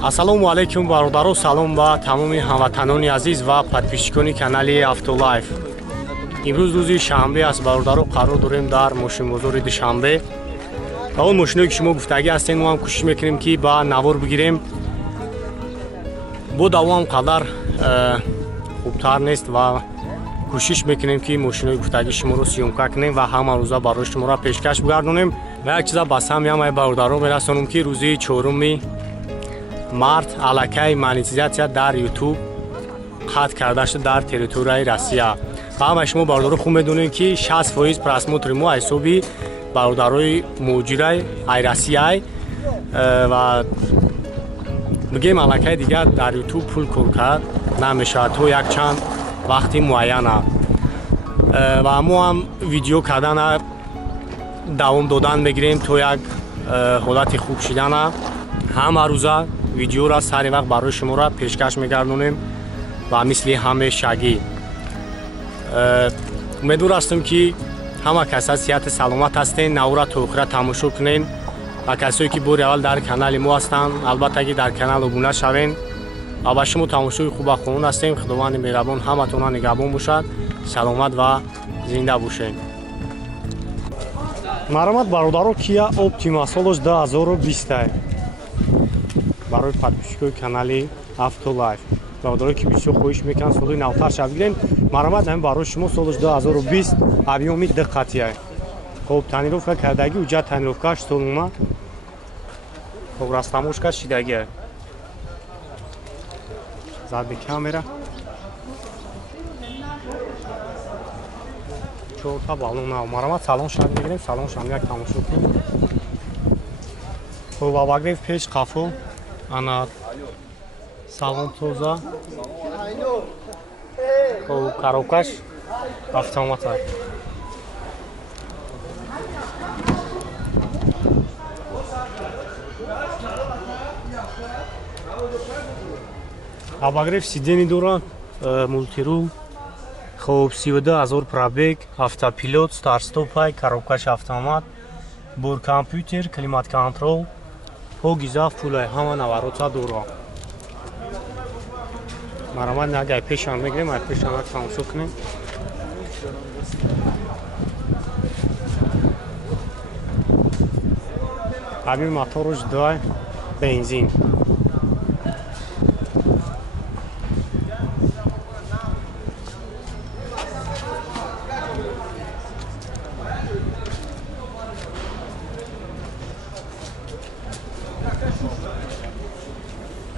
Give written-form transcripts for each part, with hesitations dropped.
Ассалому алайкум бародаро, салом ба тамоми ҳамватанони азиз ва подписчикони канали Автолайф. Имрӯз рӯзи шанбе аст бародаро, қарор дорем дар мошинбозори Душанбе. Ба он мошиное ки шумо гуфтагӣ ҳастед, мо ҳам кӯшиш мекунем ки ба навор бигирем. Бо давом қадар хубтар нест ва кӯшиш мекунем ки мошинаи гуфтагӣ шуморо сиёмка кунем ва ҳама рӯза барои шуморо пешкаш бигардонем. Ва як чиза ба сами ҳамаи бародаро мерасонем ки рӯзи 4 март аллакай монетизация дар YouTube қатъ карда шуд дар территорияи Россия. Ва ҳамаи шумо бародаро хуб медонед ки 60% просмотри мо ҳисоби бародарои муҷирай ай Россияй ва мегем аллакай дигар дар YouTube пул кор кард намешавад то якчанд вақти муайяна. Ва мо ҳам видео кардана давом додан мегирем то як ҳолати хуб шидана. Ҳама рӯза видеора сари вақт барои шуморо пешкаш мегардонем ва мисли ҳамешагӣ. умедвор ҳастем ки ҳама каса сиҳати саломат ҳастен, навора то охира тамошо кунен ва касое ки бори аввал дар канали мо ҳастанд албатта ки дар канал обуна шавен. ва ба шумо тамошои хуба қонун ҳастем. худованди меҳрабон ҳаматона нигаҳбон бошад. Саломат ва зинда бошед. Маромад бародаро, Kia Optima солош 2020 барои подписчикои канали Автолайф. бародаро ки бисёр хоҳиш мекунанд соли навтар шав бигирем. Маромад ҳам барои шумо солош 2020 объёми диққатия. хоб танировка кардагӣ, уҷа танировкаш солума. хоб растамошка шидагӣ. задби камера. чорта балон нав. Маромад салон шав бигирем, салон шам як тамошо кунем. хоб авагрев пеш қафо. ана салон тоза. хоб коробкаш автомата. Абагрев сидени дорад, мултирул. хоб 32000 пробег, автопилот, старт-стопай, коробкаш автомат, бор компютер, климат контрол, погиза фулай, ҳама наварота дорад. Маромад нагай пешан мегирем, ай пешан як тамошо кунем. ҳамин моторош дай бензин.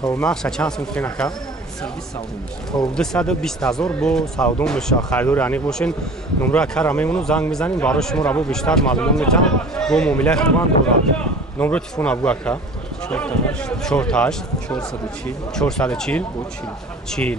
хоб нақша чанд сум кинака? 220,000 бо савдо меша. харидори аниқ бошен. номро акара мемону занг мезанем барои шумо раво бештар маълумот метавон. бо муомилаи хубан дорад. номро телефон абгӯ ака 48 440 40.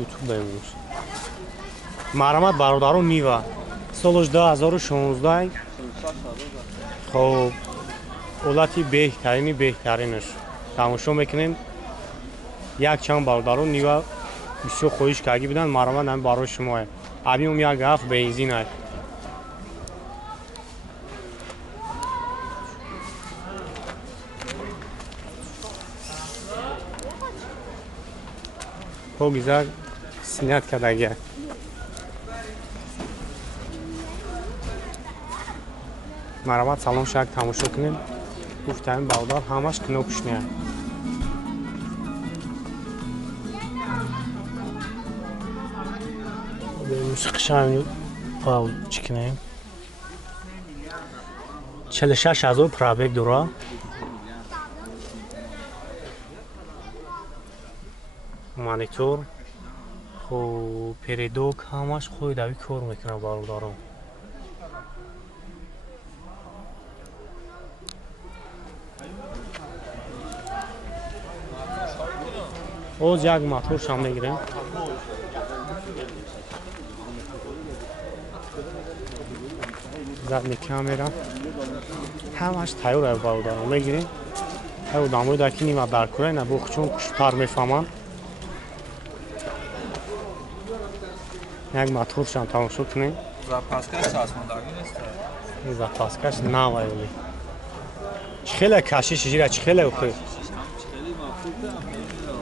YouTube даймош. Маромад бародаро нива. солош 2016. хоб ҳолати беҳтаринаш тамошо мекунем. якчанд бародаро нива бисёр хоҳиш карда буданд. маромад ҳам барои шумо. объём 1.7 бензин аст. погизак снят кардагӣ. маромад салон шак тамошо кунем. гуфтаем бародар ҳамаш кнопочная. мусиқишам пауч кунем. 46000 пробег дорад. монитор, хоб передок ҳамаш қоидави кор мекунад бародаро. оз як мотор шам мегирем. задни камера ҳамаш тайёр бародаро мегирем. ҳай одамои дар ки нима даркурай на бо хучон куштар мефаҳманд. یک مطروش هم تماشا کنیم. запаскаш чашмондагӣ нест. запаскаш навай оли. خیلی کشیش جیره خیلی اوخی.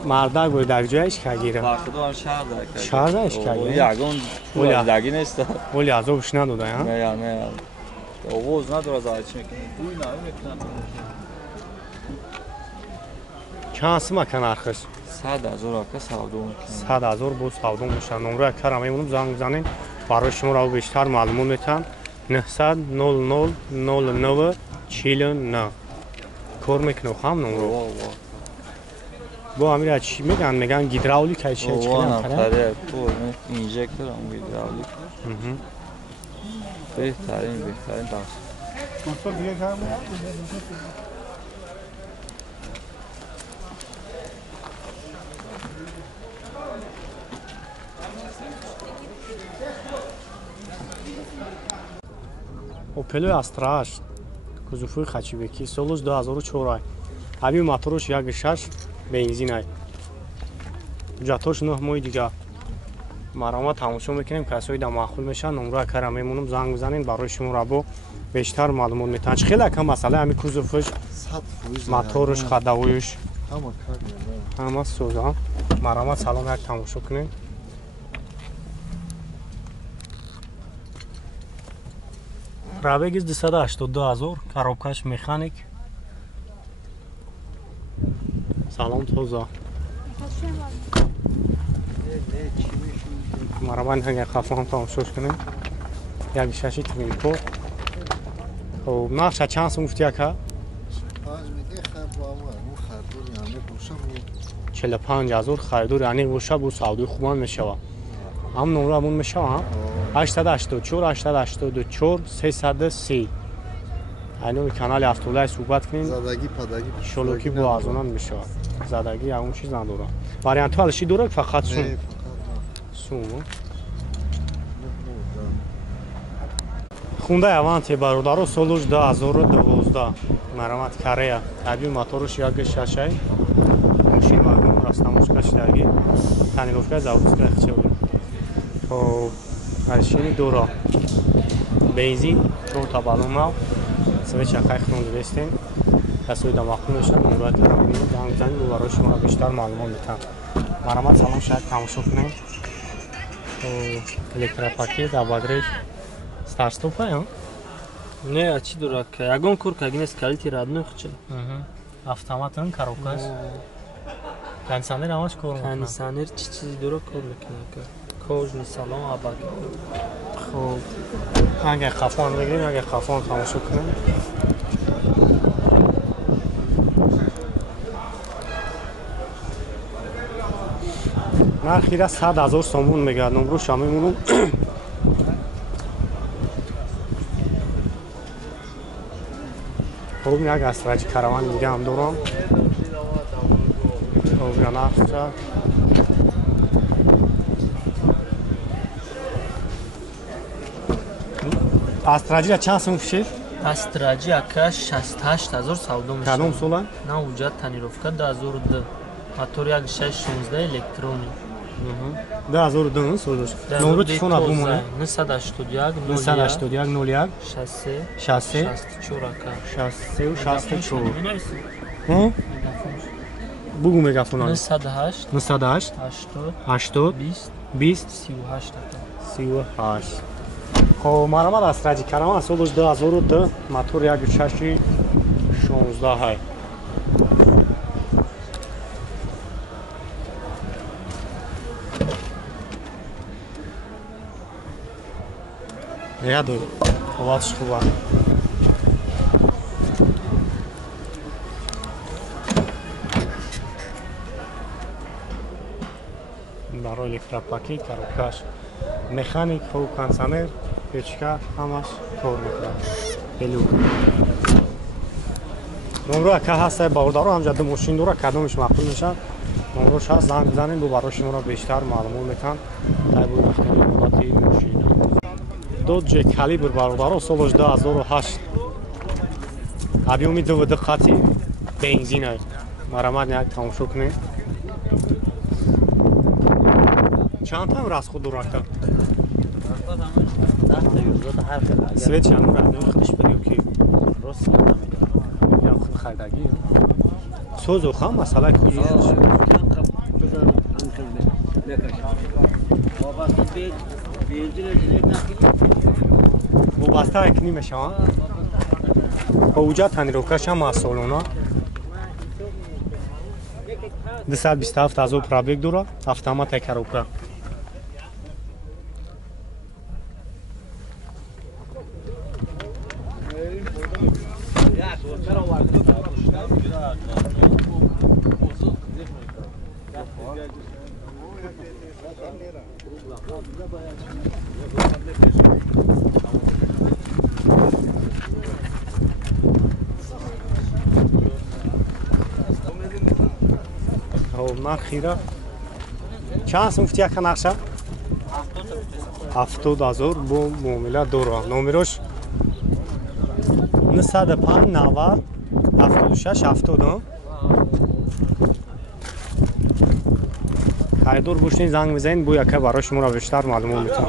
مردا گوی در جایش که گیره. خدا هم شهر داره. شهر دارش که گیره. یگان ولی داگی نیست. ولی از اوش ندوده ها. نه. آواز نداره زایچ میکنه. بوی نمی میکنه. چند سما کن آخرش؟ 100,000 که سودو میکنه. 100,000 بود سودو میشن. نمره کارم میمونم زنگ بزنین. برای شما را بیشتر معلومات میتونم. 900 00 09 49 کار میکنه خام نمره. با امیر چی میگن گیدراولیک های چی کنم خرید تو اینجکتور هم گیدراولیک بهترین دست موتور دیگه کار اوپل استراش کوزوفوی خچیبکی سالش 2004 ابی موتورش 1.6 بنزین ای جاتوش 9 ماه دیگه مرامت تماشا میکنیم کسایی در معقول میشن نمره کارم میمونم زنگ بزنین برای شما را با بیشتر معلومات میتونن خیلی کم مسئله همین کوزوفش موتورش خداویش همه سوزا مرامت سلام یک تماشا کنیم رابگیز 282,000 коробкаш механик салом тоза марабан ҳанга хафон тамошош кунем як шаши твинпо хоб нақша чанд сум гуфти ака 45,000 харидори ани боша бу савдои хубан мешава ҳам номра мун мешава 884 884 330 айно канали автолай суҳбат кунем задагӣ падагӣ шолоки бо арзонан мешавад задагӣ ягон чиз надорад вариантҳо алиши дорад фақат сум хундаи аванти бародаро солуш 2012 марамат корея таби моторуш 1.6 мошин вагон растамошкашдаги танировка заводская хичави то алишини дора бензин то табалума свеча хайхнон вестен касои дамахун мешан мурат рамин дан барои шумо бештар маълумот метам марамат салом шаид тамошо кунем то электропакет абадрек старстопа ё не а чи дурак ягон курка гинес калити радно хча автоматын коробкаш кондиционер амаш кор мекунад кондиционер чи чизи дура кор мекунад кожни салон абак хоб агар хафон бигирем агар хафон тамошо кунем нархира 100,000 сомон мегӯяд номрӯш ҳам мемонам хоб як асраҷи караван дига ҳам дорам хоб нархша астраҷира чанд сум фишед астраҷи ака 68,000 савдо мешавад кадом сола на уҷат танировка 2002 мотор 1.616 электрони 2002 солаш номру телефона бумона 981 981 01 шассе 64 ака 64 бугу мегафона 908 908 80 20 20 38 ака 38 хоб марамат астраҷи караван солаш 2002 мотор 1.6 16 ҳай яду ҳолатш хуба барои электропакет коробкаш механик хоб кондиционер печка ҳамаш кор мекунад белук номро ака ҳаста бародаро ҳамҷа мошин дора кадомиш маъқул мешавад номрош ҳаст занг бизанем бо барои шуморо бештар маълумот метавам тай бо ихтиёри ҳолати мошин доҷи калибр бародаро солаш 2008 объёми 2 қати бензин аст марамат як тамошо кунем чанд там расход дорад سویت چند راه خودش بدیو کی راست نمیگم. یا خود خریدگی سوز و خام مسئله کوزو وابسته اکنی میشه ها با اوجا تنیروکش هم مسئولونا 227,000 پرابیگ دورا автомат коробка نخیره چند سمفتی یک نقشه؟ 70,000 بو معامله دورا نومروش 905 90 76 70 خیدور بوشتین زنگ بزنید بو یکه برای شما را بیشتر معلومات میتونم